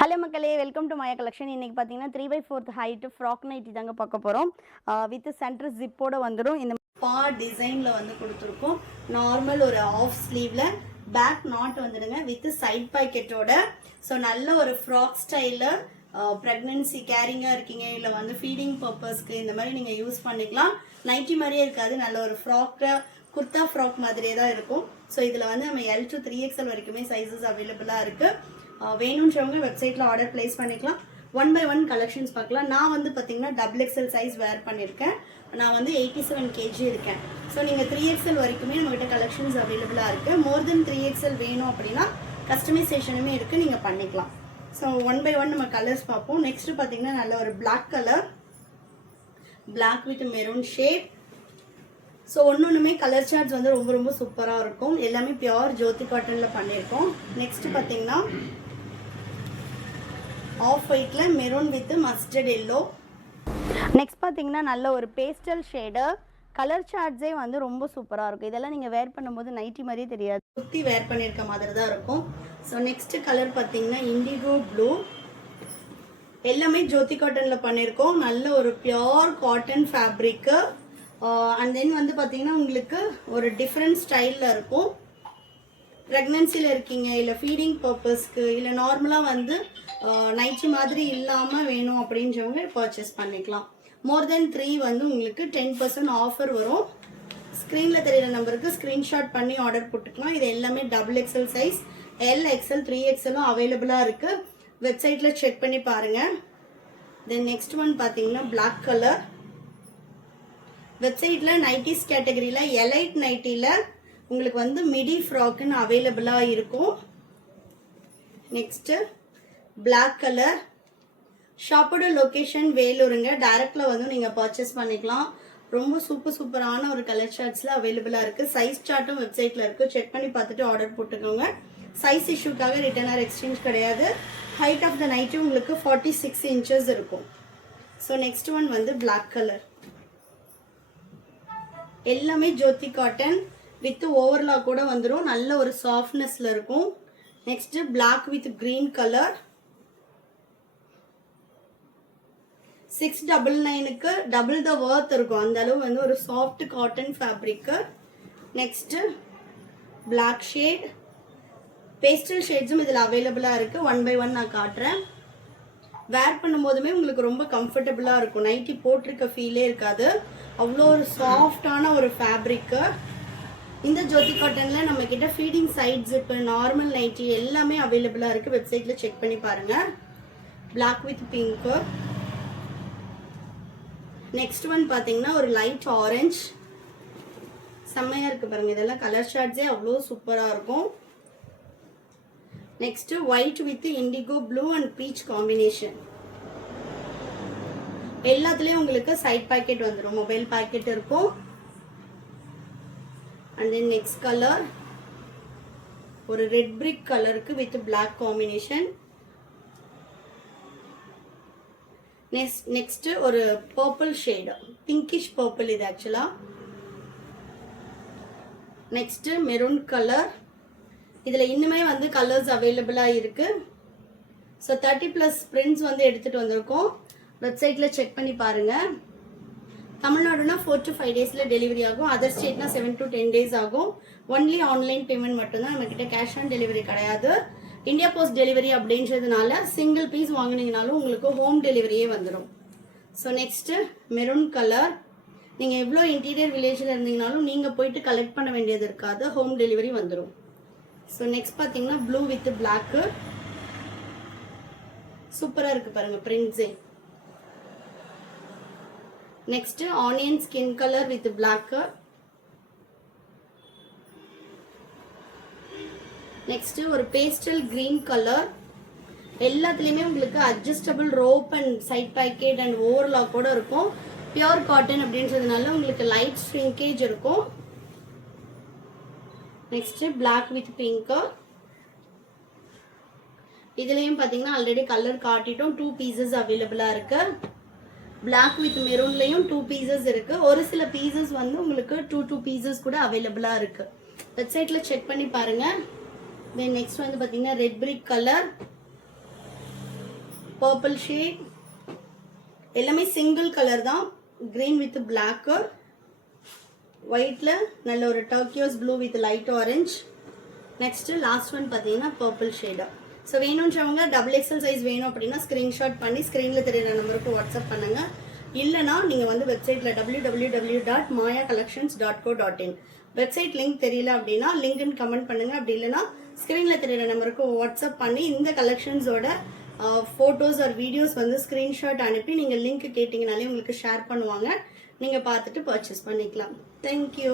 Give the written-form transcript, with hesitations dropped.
Hello மக்களே, welcome to Maya collection. இன்றைக்கி பார்த்தீங்கன்னா 3/4 ஹைட்டு ஃப்ராக் நைட்டி தாங்க பார்க்க போகிறோம். வித் சென்டர் ஜிப்போட வந்துடும். இந்த பா டிசைனில் வந்து கொடுத்துருக்கோம். நார்மல் ஒரு ஆஃப் ஸ்லீவில் பேக் நாட் வந்துடுங்க வித் சைட் பாக்கெட்டோட. ஸோ நல்ல ஒரு ஃப்ராக் ஸ்டைலில் ப்ரெக்னென்சி கேரிங்காக இருக்கீங்க, இல்லை வந்து ஃபீடிங் பர்பஸ்க்கு இந்த மாதிரி நீங்கள் யூஸ் பண்ணிக்கலாம். நைட்டி மாதிரியே இருக்காது, நல்ல ஒரு ஃப்ராக்கு குர்த்தா ஃப்ராக் மாதிரியே தான் இருக்கும். ஸோ இதில் வந்து நம்ம L to 3XL வரைக்குமே சைஸஸ் அவைலபிளாக இருக்குது. வேணுன்றவங்க வெப்சைட்டில் ஆர்டர் பிளேஸ் பண்ணிக்கலாம். 1 by 1 கலெக்ஷன்ஸ் பார்க்கலாம். நான் வந்து பார்த்தீங்கன்னா XXL சைஸ் வேர் பண்ணியிருக்கேன். நான் வந்து 87 kg இருக்கேன். ஸோ நீங்கள் 3XL வரைக்குமே நம்மகிட்ட கலெக்ஷன்ஸ் அவைலபிளாக இருக்குது. மோர் தென் 3XL வேணும் அப்படின்னா கஸ்டமைசேஷனுமே இருக்குது, நீங்கள் பண்ணிக்கலாம். ஸோ 1 by 1 நம்ம கலர்ஸ் பார்ப்போம். நெக்ஸ்ட்டு பார்த்தீங்கன்னா நல்ல ஒரு black colour, black with maroon shade. So ஒன்றுமே கலர் சார்ட்ஸ் வந்து ரொம்ப ரொம்ப சூப்பராக இருக்கும். எல்லாமே பியோர் ஜோதி காட்டனில் பண்ணியிருக்கோம். நெக்ஸ்ட்டு பார்த்தீங்கன்னா ஆஃப் ஒயிட்டில் maroon with mustard yellow. Next பார்த்தீங்கன்னா நல்ல ஒரு பேஸ்டல் ஷேடு. கலர் சார்ட்ஸே வந்து ரொம்ப சூப்பராக இருக்கும். இதெல்லாம் நீங்கள் வேர் பண்ணும்போது நைட்டி மாதிரியே தெரியாது, சுற்றி வேர் பண்ணியிருக்க மாதிரி தான் இருக்கும். ஸோ நெக்ஸ்ட் கலர் பார்த்தீங்கன்னா இண்டிகோ ப்ளூ. எல்லாமே ஜோதி காட்டனில் பண்ணியிருக்கோம். நல்ல ஒரு pure cotton fabric. And then வந்து பார்த்தீங்கன்னா உங்களுக்கு ஒரு டிஃப்ரெண்ட் ஸ்டைலில் இருக்கும். ப்ரெக்னென்சியில் இருக்கீங்க, இல்லை ஃபீடிங் பர்பஸ்க்கு, இல்லை நார்மலாக வந்து நைட்டி மாதிரி இல்லாமல் வேணும் அப்படின்றவங்க பர்ச்சேஸ் பண்ணிக்கலாம். மோர் தென் 3 வந்து உங்களுக்கு 10% ஆஃபர் வரும். ஸ்க்ரீனில் தெரியிற நம்பருக்கு ஸ்க்ரீன்ஷாட் பண்ணி ஆர்டர் போட்டுக்கலாம். இது எல்லாமே XXL சைஸ், L, XL, 3XLம் அவைலபிளாக இருக்குது. வெப்சைட்டில் செக் பண்ணி பாருங்கள். தென் நெக்ஸ்ட் ஒன் பார்த்தீங்கன்னா பிளாக் கலர். வெப்சைட்டில் நைட்டிஸ் கேட்டகரியில் எலைட் நைட்டியில் உங்களுக்கு வந்து மிடி ஃப்ராக்குன்னு அவைலபிளாக இருக்கும். Next black colour. ஷாப்போட லொக்கேஷன் வேலூருங்க. டைரக்டில் வந்து நீங்கள் பர்ச்சேஸ் பண்ணிக்கலாம். ரொம்ப சூப்பரான ஒரு கலர் சார்ட்ஸில் அவைலபிளாக இருக்குது. சைஸ் சார்ட்டும் வெப்சைட்டில் இருக்குது, செக் பண்ணி பார்த்துட்டு ஆர்டர் போட்டுக்கோங்க. சைஸ் இஷ்யூக்காக ரிட்டர்ன் ஆர் எக்ஸ்சேஞ்ச் கிடையாது. ஹைட் ஆஃப் த நைட்டி உங்களுக்கு 46 inches இருக்கும். ஸோ நெக்ஸ்ட் ஒன் வந்து பிளாக் கலர். எல்லாமே ஜோதி காட்டன் வித் ஓவர்லாக் கூட வந்துடும். நல்ல ஒரு சாஃப்ட்னஸ்ல இருக்கும். Next black with green colour. 699க்கு டபுள் த வர்த் இருக்கும். அந்த அளவு வந்து ஒரு soft cotton fabric. Next black shade. Pastel ஷேட்ஸும் இதில் அவைலபிளாக இருக்குது. 1 by 1 நான் காட்டுறேன். வேர் பண்ணும்போதுமே உங்களுக்கு ரொம்ப கம்ஃபர்டபுளாக இருக்கும். நைட்டி போட்டிருக்க ஃபீலே இருக்காது. அவ்வளோ ஒரு சாஃப்டான ஒரு ஃபேப்ரிக்கு. இந்த ஜோதி காட்டனில் நம்மக்கிட்ட feeding side zip, normal nighty எல்லாமே அவைலபிளாக இருக்குது. வெப்சைட்டில் செக் பண்ணி பாருங்கள். Black with pink. Next one பார்த்தீங்கன்னா ஒரு லைட் ஆரஞ்ச். செம்மையாக இருக்குது பாருங்கள். இதெல்லாம் கலர் ஷார்ட்ஸே அவ்வளோ சூப்பராக இருக்கும். Next white with indigo blue and beach combination. எல்லாத்துலேயும் உங்களுக்கு சைட் பாக்கெட் வந்துடும், மொபைல் பாக்கெட் இருக்கும். அண்ட் தென் நெக்ஸ்ட் கலர் ஒரு ரெட் பிரிக் கலருக்கு வித் பிளாக் காம்பினேஷன். நெக்ஸ்ட் ஒரு பர்பிள் ஷேடு, பிங்கிஷ் பர்பிள் இது ஆக்சுவலா. Next maroon colour. இதில் இன்னுமே வந்து கலர்ஸ் அவைலபிளாக இருக்கு. ஸோ 30+ பிரிண்ட்ஸ் வந்து எடுத்துகிட்டு வந்திருக்கோம். வெப்சைட்டில் செக் பண்ணி பாருங்கள். தமிழ்நாடுனா 4 to 5 days டெலிவரி ஆகும். அதர் ஸ்டேட்னா 7 to 10 days ஆகும். ஒன்லி ஆன்லைன் பேமெண்ட் மட்டும்தான். நம்மக்கிட்ட கேஷ் ஆன் டெலிவரி கிடையாது. இந்தியா போஸ்ட் டெலிவரி அப்படின்றதுனால சிங்கிள் பீஸ் வாங்கினீங்கனாலும் உங்களுக்கு ஹோம் டெலிவரியே வந்துடும். So next maroon colour. நீங்கள் எவ்வளோ இன்டீரியர் வில்லேஜில் இருந்தீங்கனாலும் நீங்கள் போயிட்டு கலெக்ட் பண்ண வேண்டியது இருக்காது, ஹோம் டெலிவரி வந்துடும். ஸோ நெக்ஸ்ட் பார்த்தீங்கன்னா ப்ளூ வித் பிளாக்கு. சூப்பராக இருக்குது பாருங்கள் பிரிண்ட்ஸே. Next onion skin colour with black. Next ஒரு பேஸ்டல் கிரீன் கலர். எல்லாத்துலேயுமே உங்களுக்கு adjustable rope and side pocket and overlock கூட இருக்கும். பியோர் காட்டன் அப்படின்றதுனால உங்களுக்கு லைட் ஷ்ரிங்கேஜ் இருக்கும். Next black with pink. இதுலேயும் பார்த்தீங்கன்னா ஆல்ரெடி கலர் காட்டிட்டோம். 2 pieces அவைலபிளாக இருக்கு. பிளாக் வித் மெரூன்லையும் 2 pieces இருக்கு. ஒரு சில பீசஸ் வந்து உங்களுக்கு 2 pieces கூட அவைலபிளாக இருக்கு. வெப்சைட்டில் செக் பண்ணி பாருங்க. தென் நெக்ஸ்ட் வந்து பார்த்தீங்கன்னா red brick colour. Purple shade, எல்லாமே சிங்கிள் கலர் தான். கிரீன் வித் பிளாக், ஒயிட்ல நல்ல ஒரு turquoise blue with light orange. Next last one பார்த்தீங்கன்னா பர்பிள் ஷேடு. ஸோ வேணுன்றவங்க XXL சைஸ் வேணும் அப்படின்னா ஸ்க்ரீன்ஷாட் பண்ணி ஸ்க்ரீனில் தெரியுற நம்பருக்கு வாட்ஸ்அப் பண்ணுங்க. இல்லைனா நீங்கள் வந்து வெப்சைட்டில் www.mayacollections.co.in வெப்சைட் லிங்க் தெரியல அப்படின்னா லிங்க்னு கமெண்ட் பண்ணுங்க. அப்படி இல்லைனா ஸ்க்ரீனில் தெரியுற நம்பருக்கு வாட்ஸ்அப் பண்ணி இந்த கலெக்ஷன்ஸோட ஃபோட்டோஸ் ஆர் வீடியோஸ் வந்து ஸ்க்ரீன்ஷாட் அனுப்பி நீங்கள் லிங்க் கேட்டிங்கனாலே உங்களுக்கு ஷேர் பண்ணுவாங்க. நீங்கள் பார்த்துட்டு பர்ச்சேஸ் பண்ணிக்கலாம். தேங்க்யூ.